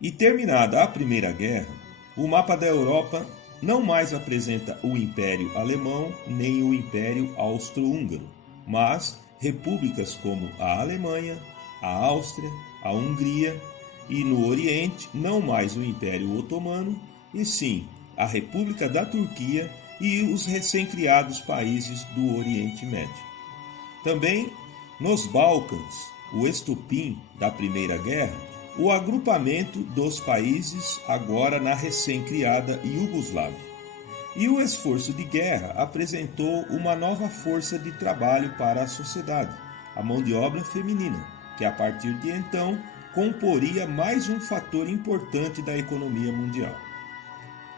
E terminada a Primeira Guerra, o mapa da Europa não mais apresenta o Império Alemão nem o Império Austro-Húngaro, mas repúblicas como a Alemanha, a Áustria, a Hungria e no Oriente não mais o Império Otomano, e sim a República da Turquia e os recém-criados países do Oriente Médio. Também nos Balcãs, o estopim da Primeira Guerra, o agrupamento dos países agora na recém-criada Iugoslávia. E o esforço de guerra apresentou uma nova força de trabalho para a sociedade, a mão de obra feminina, que a partir de então comporia mais um fator importante da economia mundial.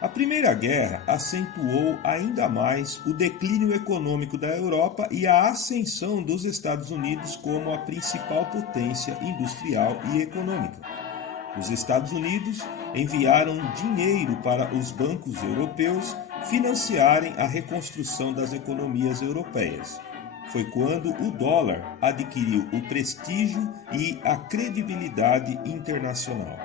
A Primeira Guerra acentuou ainda mais o declínio econômico da Europa e a ascensão dos Estados Unidos como a principal potência industrial e econômica. Os Estados Unidos enviaram dinheiro para os bancos europeus financiarem a reconstrução das economias europeias. Foi quando o dólar adquiriu o prestígio e a credibilidade internacional.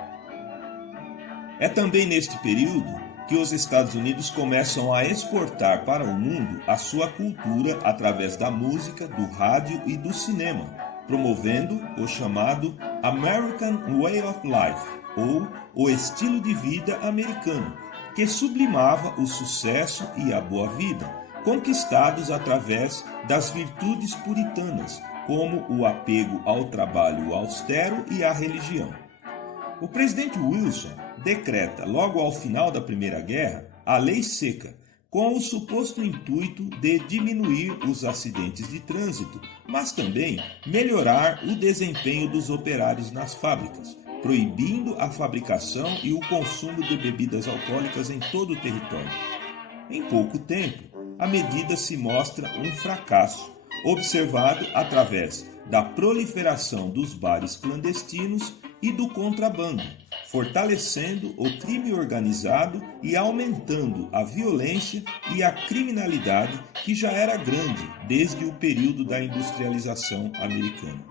É também neste período que os Estados Unidos começam a exportar para o mundo a sua cultura através da música, do rádio e do cinema, promovendo o chamado American Way of Life, ou o estilo de vida americano, que sublimava o sucesso e a boa vida, conquistados através das virtudes puritanas, como o apego ao trabalho austero e à religião. O presidente Wilson decreta, logo ao final da Primeira Guerra, a Lei Seca, com o suposto intuito de diminuir os acidentes de trânsito, mas também melhorar o desempenho dos operários nas fábricas, proibindo a fabricação e o consumo de bebidas alcoólicas em todo o território. Em pouco tempo, a medida se mostra um fracasso, observado através da proliferação dos bares clandestinos e do contrabando, fortalecendo o crime organizado e aumentando a violência e a criminalidade que já era grande desde o período da industrialização americana.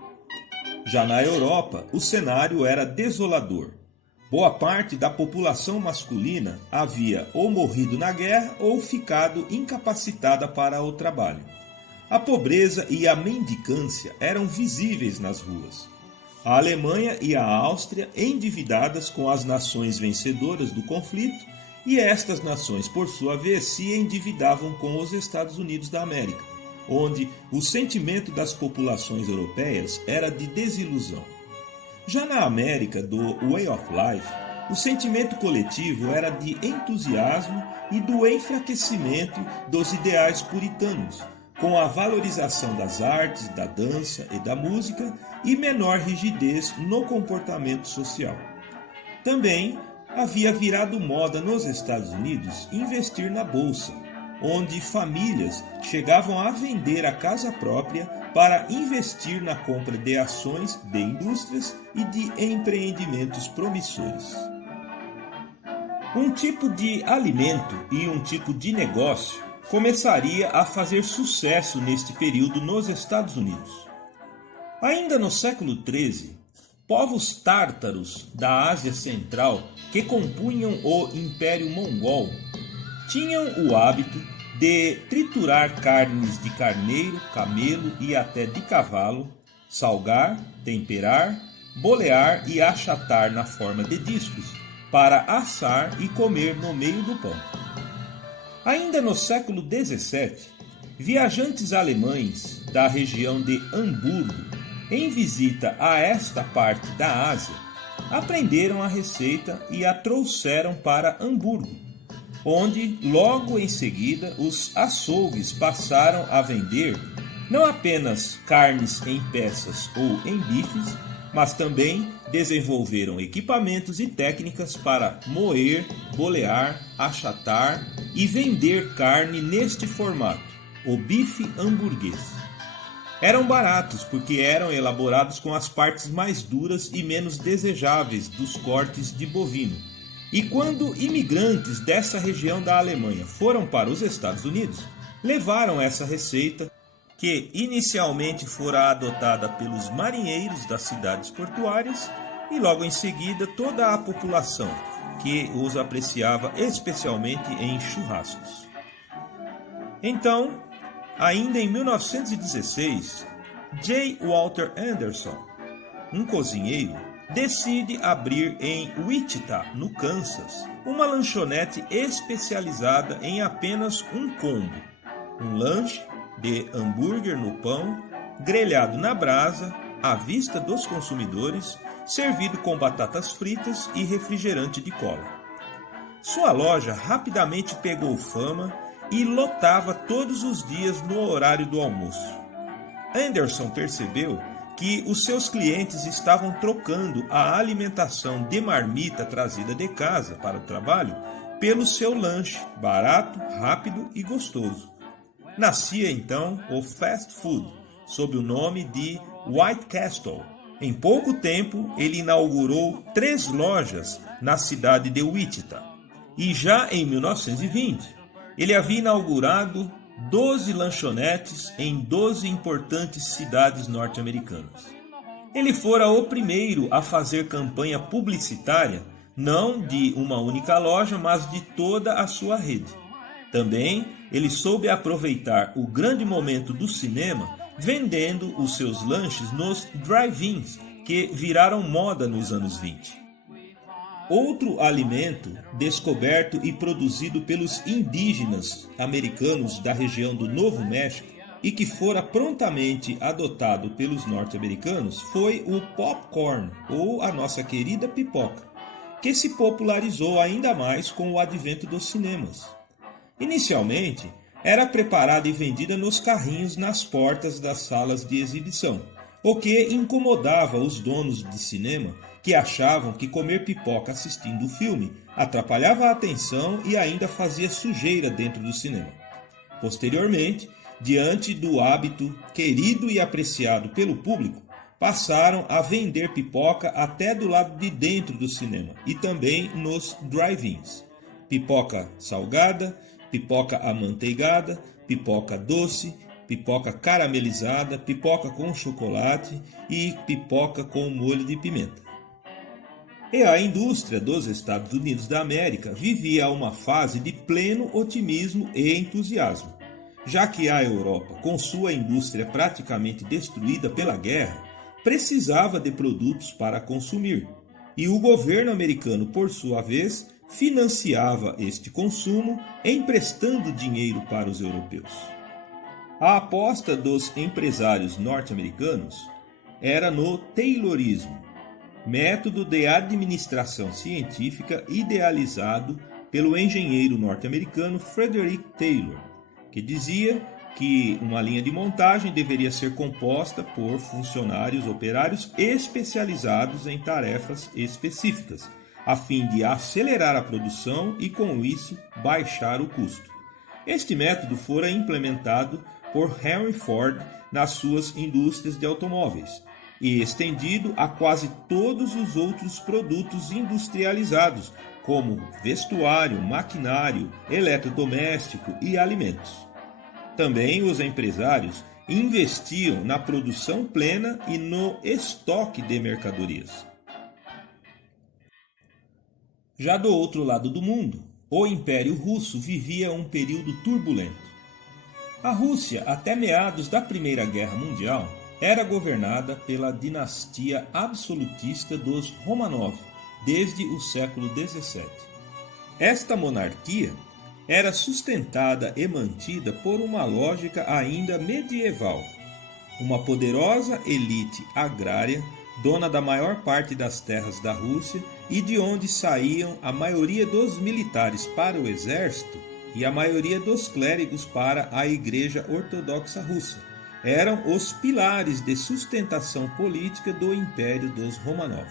Já na Europa, o cenário era desolador. Boa parte da população masculina havia ou morrido na guerra ou ficado incapacitada para o trabalho. A pobreza e a mendicância eram visíveis nas ruas. A Alemanha e a Áustria endividadas com as nações vencedoras do conflito, e estas nações, por sua vez, se endividavam com os Estados Unidos da América, onde o sentimento das populações europeias era de desilusão. Já na América do Way of Life, o sentimento coletivo era de entusiasmo e do enfraquecimento dos ideais puritanos, com a valorização das artes, da dança e da música e menor rigidez no comportamento social. Também havia virado moda nos Estados Unidos investir na bolsa, onde famílias chegavam a vender a casa própria para investir na compra de ações de indústrias e de empreendimentos promissores. Um tipo de alimento e um tipo de negócio começaria a fazer sucesso neste período nos Estados Unidos. Ainda no século XIII, povos tártaros da Ásia Central que compunham o Império Mongol tinham o hábito de triturar carnes de carneiro, camelo e até de cavalo, salgar, temperar, bolear e achatar na forma de discos, para assar e comer no meio do pão. Ainda no século XVII, viajantes alemães da região de Hamburgo, em visita a esta parte da Ásia, aprenderam a receita e a trouxeram para Hamburgo, onde logo em seguida os açougues passaram a vender não apenas carnes em peças ou em bifes, mas também desenvolveram equipamentos e técnicas para moer, bolear, achatar e vender carne neste formato, o bife hamburguês. Eram baratos porque eram elaborados com as partes mais duras e menos desejáveis dos cortes de bovino. E quando imigrantes dessa região da Alemanha foram para os Estados Unidos, levaram essa receita, que inicialmente fora adotada pelos marinheiros das cidades portuárias, e logo em seguida toda a população, que os apreciava especialmente em churrascos. Então, ainda em 1916, J. Walter Anderson, um cozinheiro, decide abrir em Wichita, no Kansas, uma lanchonete especializada em apenas um combo: um lanche de hambúrguer no pão, grelhado na brasa, à vista dos consumidores, servido com batatas fritas e refrigerante de cola. Sua loja rapidamente pegou fama e lotava todos os dias no horário do almoço. Anderson percebeu que os seus clientes estavam trocando a alimentação de marmita trazida de casa para o trabalho pelo seu lanche, barato, rápido e gostoso. Nascia então o fast food, sob o nome de White Castle. Em pouco tempo, ele inaugurou 3 lojas na cidade de Wichita. E já em 1920, ele havia inaugurado 12 lanchonetes em 12 importantes cidades norte-americanas. Ele fora o primeiro a fazer campanha publicitária, não de uma única loja, mas de toda a sua rede. Também ele soube aproveitar o grande momento do cinema, vendendo os seus lanches nos drive-ins, que viraram moda nos anos 20. Outro alimento descoberto e produzido pelos indígenas americanos da região do Novo México e que fora prontamente adotado pelos norte-americanos foi o popcorn, ou a nossa querida pipoca, que se popularizou ainda mais com o advento dos cinemas. Inicialmente, era preparada e vendida nos carrinhos nas portas das salas de exibição, o que incomodava os donos de cinema, que achavam que comer pipoca assistindo o filme atrapalhava a atenção e ainda fazia sujeira dentro do cinema. Posteriormente, diante do hábito querido e apreciado pelo público, passaram a vender pipoca até do lado de dentro do cinema e também nos drive-ins. Pipoca salgada, pipoca amanteigada, pipoca doce, pipoca caramelizada, pipoca com chocolate e pipoca com molho de pimenta. E a indústria dos Estados Unidos da América vivia uma fase de pleno otimismo e entusiasmo, já que a Europa, com sua indústria praticamente destruída pela guerra, precisava de produtos para consumir, e o governo americano, por sua vez, financiava este consumo emprestando dinheiro para os europeus. A aposta dos empresários norte-americanos era no Taylorismo, método de administração científica idealizado pelo engenheiro norte-americano Frederick Taylor, que dizia que uma linha de montagem deveria ser composta por funcionários operários especializados em tarefas específicas, a fim de acelerar a produção e, com isso, baixar o custo. Este método fora implementado por Henry Ford nas suas indústrias de automóveis e estendido a quase todos os outros produtos industrializados, como vestuário, maquinário, eletrodoméstico e alimentos. Também os empresários investiam na produção plena e no estoque de mercadorias. Já do outro lado do mundo, o Império Russo vivia um período turbulento. A Rússia, até meados da Primeira Guerra Mundial, era governada pela dinastia absolutista dos Romanov, desde o século XVII. Esta monarquia era sustentada e mantida por uma lógica ainda medieval. Uma poderosa elite agrária, dona da maior parte das terras da Rússia e de onde saíam a maioria dos militares para o exército e a maioria dos clérigos para a Igreja Ortodoxa Russa, eram os pilares de sustentação política do Império dos Romanov.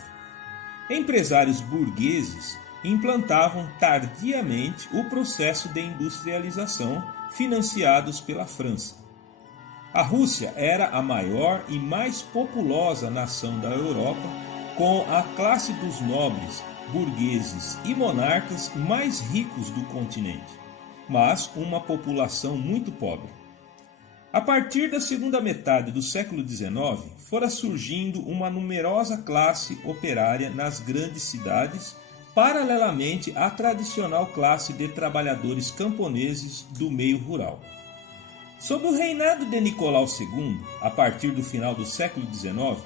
Empresários burgueses implantavam tardiamente o processo de industrialização financiados pela França. A Rússia era a maior e mais populosa nação da Europa, com a classe dos nobres, burgueses e monarcas mais ricos do continente, mas uma população muito pobre. A partir da segunda metade do século XIX, fora surgindo uma numerosa classe operária nas grandes cidades, paralelamente à tradicional classe de trabalhadores camponeses do meio rural. Sob o reinado de Nicolau II, a partir do final do século XIX,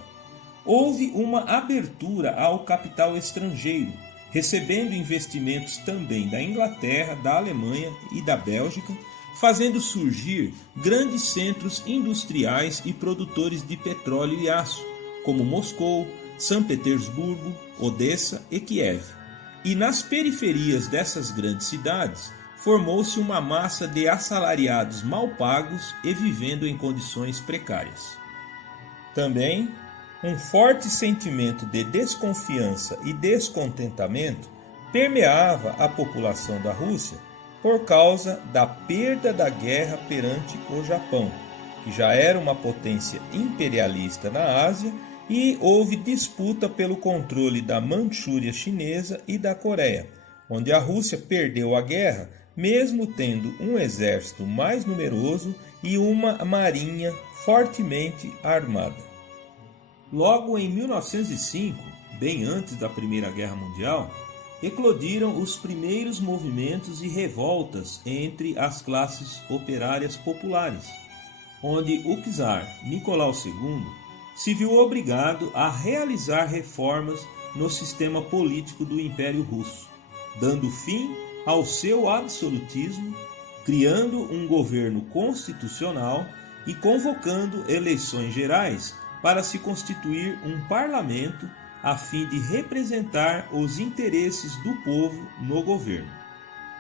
houve uma abertura ao capital estrangeiro, recebendo investimentos também da Inglaterra, da Alemanha e da Bélgica, fazendo surgir grandes centros industriais e produtores de petróleo e aço, como Moscou, São Petersburgo, Odessa e Kiev. E nas periferias dessas grandes cidades, formou-se uma massa de assalariados mal pagos e vivendo em condições precárias. Também, um forte sentimento de desconfiança e descontentamento permeava a população da Rússia por causa da perda da guerra perante o Japão, que já era uma potência imperialista na Ásia, e houve disputa pelo controle da Manchúria chinesa e da Coreia, onde a Rússia perdeu a guerra, mesmo tendo um exército mais numeroso e uma marinha fortemente armada. Logo em 1905, bem antes da Primeira Guerra Mundial, eclodiram os primeiros movimentos e revoltas entre as classes operárias populares, onde o czar Nicolau II se viu obrigado a realizar reformas no sistema político do Império Russo, dando fim ao seu absolutismo, criando um governo constitucional e convocando eleições gerais para se constituir um parlamento a fim de representar os interesses do povo no governo.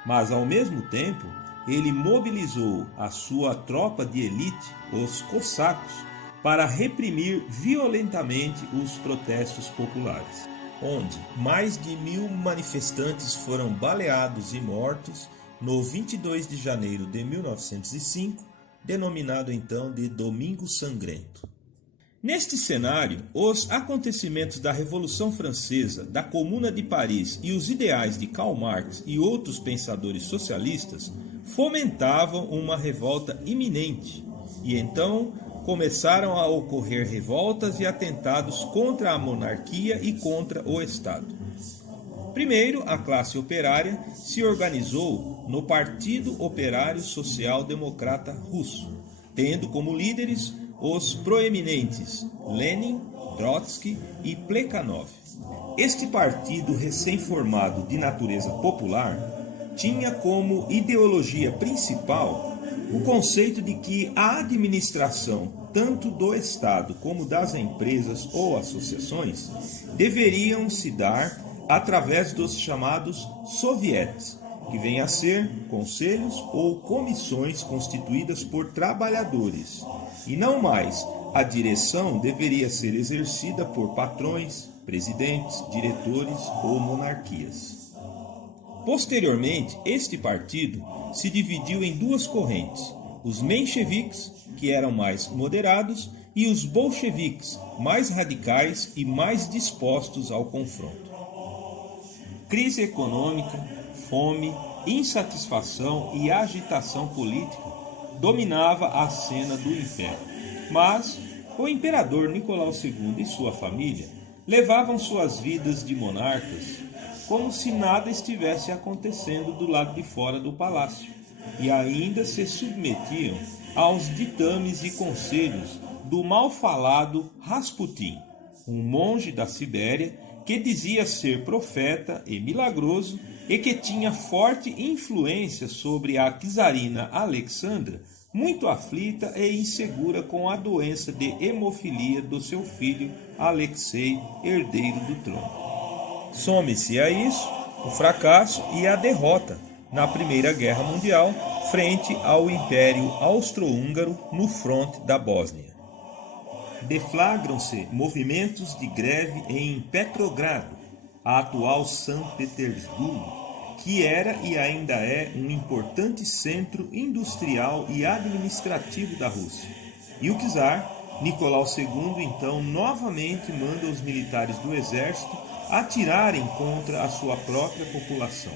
Mas, ao mesmo tempo, ele mobilizou a sua tropa de elite, os cossacos, para reprimir violentamente os protestos populares, onde mais de 1.000 manifestantes foram baleados e mortos no 22 de janeiro de 1905, denominado então de Domingo Sangrento. Neste cenário, os acontecimentos da Revolução Francesa, da Comuna de Paris e os ideais de Karl Marx e outros pensadores socialistas fomentavam uma revolta iminente, e então começaram a ocorrer revoltas e atentados contra a monarquia e contra o Estado. Primeiro, a classe operária se organizou no Partido Operário Social Democrata Russo, tendo como líderes os proeminentes Lenin, Trotsky e Plekhanov. Este partido recém-formado de natureza popular tinha como ideologia principal o conceito de que a administração tanto do Estado como das empresas ou associações deveriam se dar através dos chamados sovietes, que vêm a ser conselhos ou comissões constituídas por trabalhadores, e não mais a direção deveria ser exercida por patrões, presidentes, diretores ou monarquias. Posteriormente, este partido se dividiu em duas correntes, os mencheviques, que eram mais moderados, e os bolcheviques, mais radicais e mais dispostos ao confronto. Crise econômica, fome, insatisfação e agitação política dominava a cena do Império, mas o imperador Nicolau II e sua família levavam suas vidas de monarcas como se nada estivesse acontecendo do lado de fora do palácio, e ainda se submetiam aos ditames e conselhos do mal-falado Rasputin, um monge da Sibéria que dizia ser profeta e milagroso e que tinha forte influência sobre a czarina Alexandra, muito aflita e insegura com a doença de hemofilia do seu filho Alexei, herdeiro do trono. Some-se a isso o fracasso e a derrota na Primeira Guerra Mundial frente ao Império Austro-Húngaro no fronte da Bósnia. Deflagram-se movimentos de greve em Petrogrado, a atual São Petersburgo, que era e ainda é um importante centro industrial e administrativo da Rússia. E o czar Nicolau II então novamente manda os militares do exército atirarem contra a sua própria população.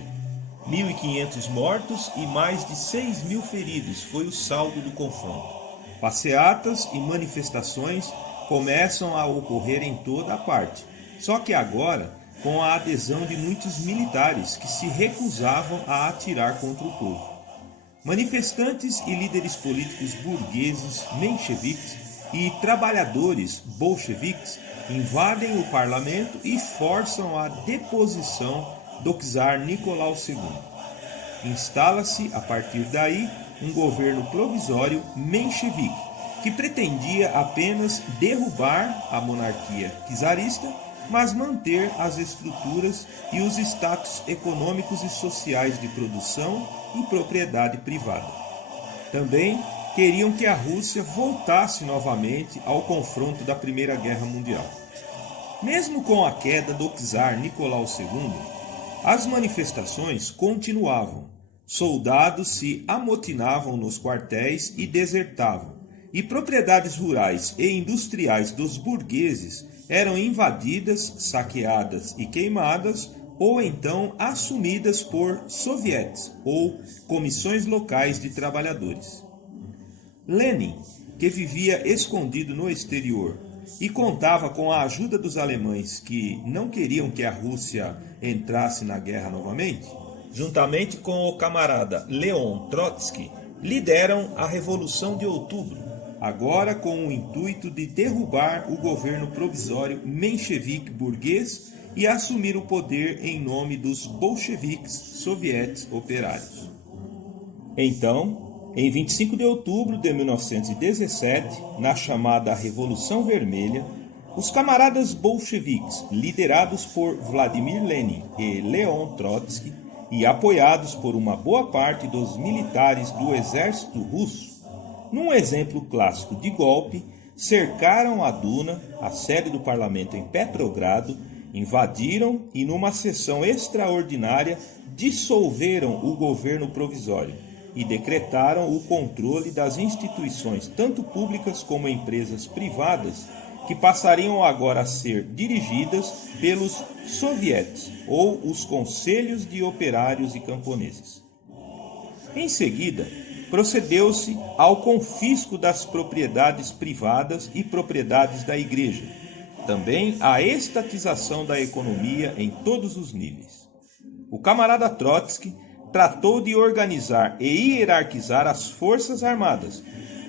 1.500 mortos e mais de 6.000 feridos foi o saldo do confronto. Passeatas e manifestações começam a ocorrer em toda a parte, só que agora com a adesão de muitos militares que se recusavam a atirar contra o povo. Manifestantes e líderes políticos burgueses mencheviques e trabalhadores bolcheviques invadem o parlamento e forçam a deposição do czar Nicolau II. Instala-se, a partir daí, um governo provisório menchevique, que pretendia apenas derrubar a monarquia czarista, mas manter as estruturas e os status econômicos e sociais de produção e propriedade privada. Também queriam que a Rússia voltasse novamente ao confronto da Primeira Guerra Mundial. Mesmo com a queda do czar Nicolau II, as manifestações continuavam. Soldados se amotinavam nos quartéis e desertavam, e propriedades rurais e industriais dos burgueses eram invadidas, saqueadas e queimadas, ou então assumidas por sovietes ou comissões locais de trabalhadores. Lenin, que vivia escondido no exterior e contava com a ajuda dos alemães que não queriam que a Rússia entrasse na guerra novamente, juntamente com o camarada Leon Trotsky, lideram a Revolução de Outubro, agora com o intuito de derrubar o governo provisório menchevique burguês e assumir o poder em nome dos bolcheviques sovietes operários. Então, em 25 de outubro de 1917, na chamada Revolução Vermelha, os camaradas bolcheviques, liderados por Vladimir Lenin e Leon Trotsky, e apoiados por uma boa parte dos militares do exército russo, num exemplo clássico de golpe, cercaram a Duna, a sede do parlamento em Petrogrado, invadiram e, numa sessão extraordinária, dissolveram o governo provisório e decretaram o controle das instituições, tanto públicas como empresas privadas, que passariam agora a ser dirigidas pelos sovietes, ou os conselhos de operários e camponeses. Em seguida, procedeu-se ao confisco das propriedades privadas e propriedades da igreja, também à estatização da economia em todos os níveis. O camarada Trotsky tratou de organizar e hierarquizar as forças armadas,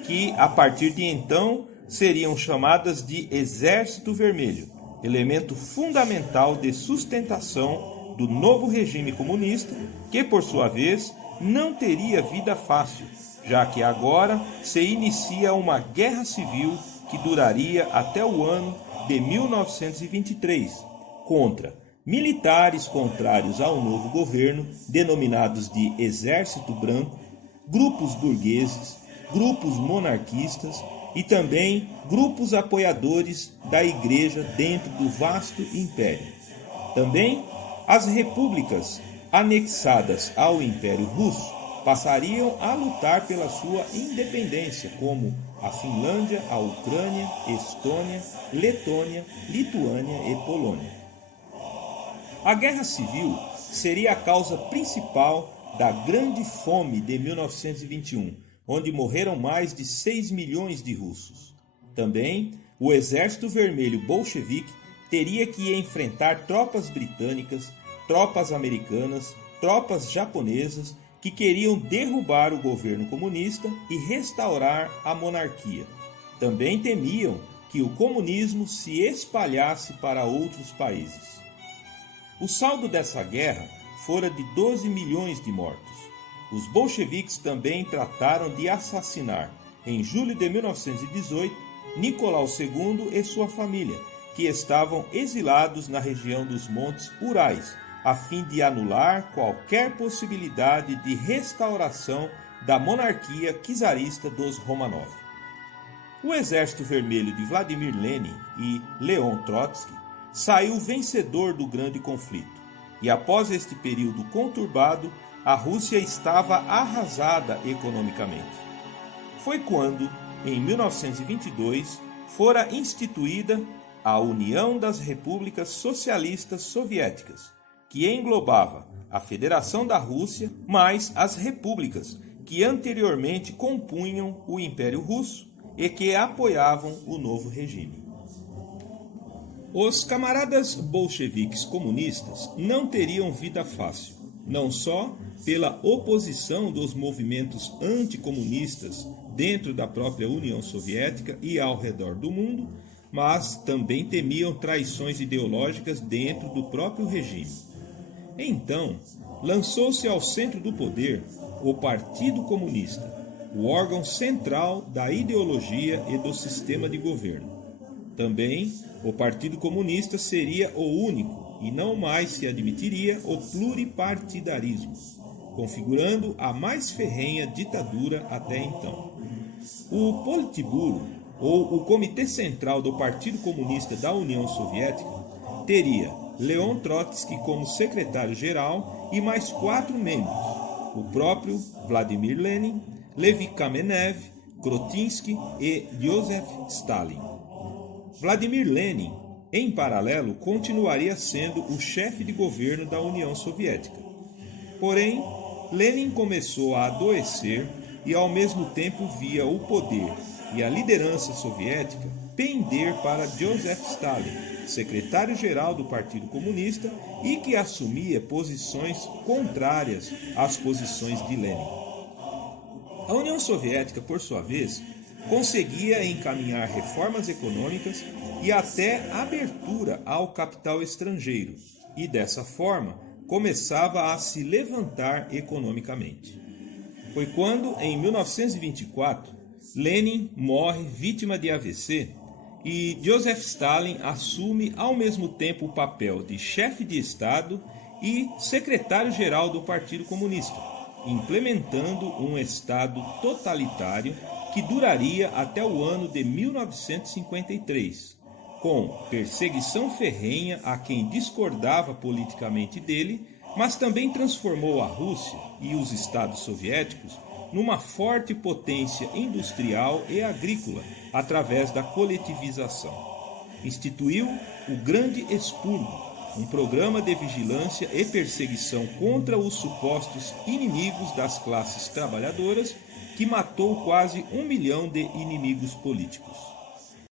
que, a partir de então, seriam chamadas de Exército Vermelho, elemento fundamental de sustentação do novo regime comunista, que, por sua vez, não teria vida fácil, já que agora se inicia uma guerra civil que duraria até o ano de 1923, contra militares contrários ao novo governo, denominados de Exército Branco, grupos burgueses, grupos monarquistas e também grupos apoiadores da Igreja dentro do vasto império. Também as repúblicas anexadas ao Império Russo passariam a lutar pela sua independência, como a Finlândia, a Ucrânia, Estônia, Letônia, Lituânia e Polônia. A Guerra Civil seria a causa principal da Grande Fome de 1921, onde morreram mais de 6 milhões de russos. Também, o Exército Vermelho bolchevique teria que enfrentar tropas britânicas, tropas americanas, tropas japonesas que queriam derrubar o governo comunista e restaurar a monarquia. Também temiam que o comunismo se espalhasse para outros países. O saldo dessa guerra fora de 12 milhões de mortos. Os bolcheviques também trataram de assassinar, em julho de 1918, Nicolau II e sua família, que estavam exilados na região dos Montes Urais, a fim de anular qualquer possibilidade de restauração da monarquia czarista dos Romanov. O Exército Vermelho de Vladimir Lenin e Leon Trotsky saiu vencedor do grande conflito, e após este período conturbado, a Rússia estava arrasada economicamente. Foi quando, em 1922, fora instituída a União das Repúblicas Socialistas Soviéticas, que englobava a Federação da Rússia mais as repúblicas que anteriormente compunham o Império Russo e que apoiavam o novo regime. Os camaradas bolcheviques comunistas não teriam vida fácil, não só pela oposição dos movimentos anticomunistas dentro da própria União Soviética e ao redor do mundo, mas também temiam traições ideológicas dentro do próprio regime. Então, lançou-se ao centro do poder o Partido Comunista, o órgão central da ideologia e do sistema de governo. Também, o Partido Comunista seria o único e não mais se admitiria o pluripartidarismo, configurando a mais ferrenha ditadura até então. O Politburo, ou o Comitê Central do Partido Comunista da União Soviética, teria Leon Trotsky como secretário-geral e mais 4 membros, o próprio Vladimir Lenin, Levi Kamenev, Krotinsky e Joseph Stalin. Vladimir Lenin, em paralelo, continuaria sendo o chefe de governo da União Soviética. Porém, Lenin começou a adoecer e ao mesmo tempo via o poder e a liderança soviética pender para Joseph Stalin, secretário-geral do Partido Comunista e que assumia posições contrárias às posições de Lenin. A União Soviética, por sua vez, conseguia encaminhar reformas econômicas e até abertura ao capital estrangeiro, e dessa forma começava a se levantar economicamente. Foi quando, em 1924, Lenin morre vítima de AVC e Joseph Stalin assume ao mesmo tempo o papel de chefe de Estado e secretário-geral do Partido Comunista, implementando um Estado totalitário que duraria até o ano de 1953, com perseguição ferrenha a quem discordava politicamente dele, mas também transformou a Rússia e os Estados soviéticos numa forte potência industrial e agrícola através da coletivização. Instituiu o Grande Expurgo, um programa de vigilância e perseguição contra os supostos inimigos das classes trabalhadoras que matou quase 1 milhão de inimigos políticos.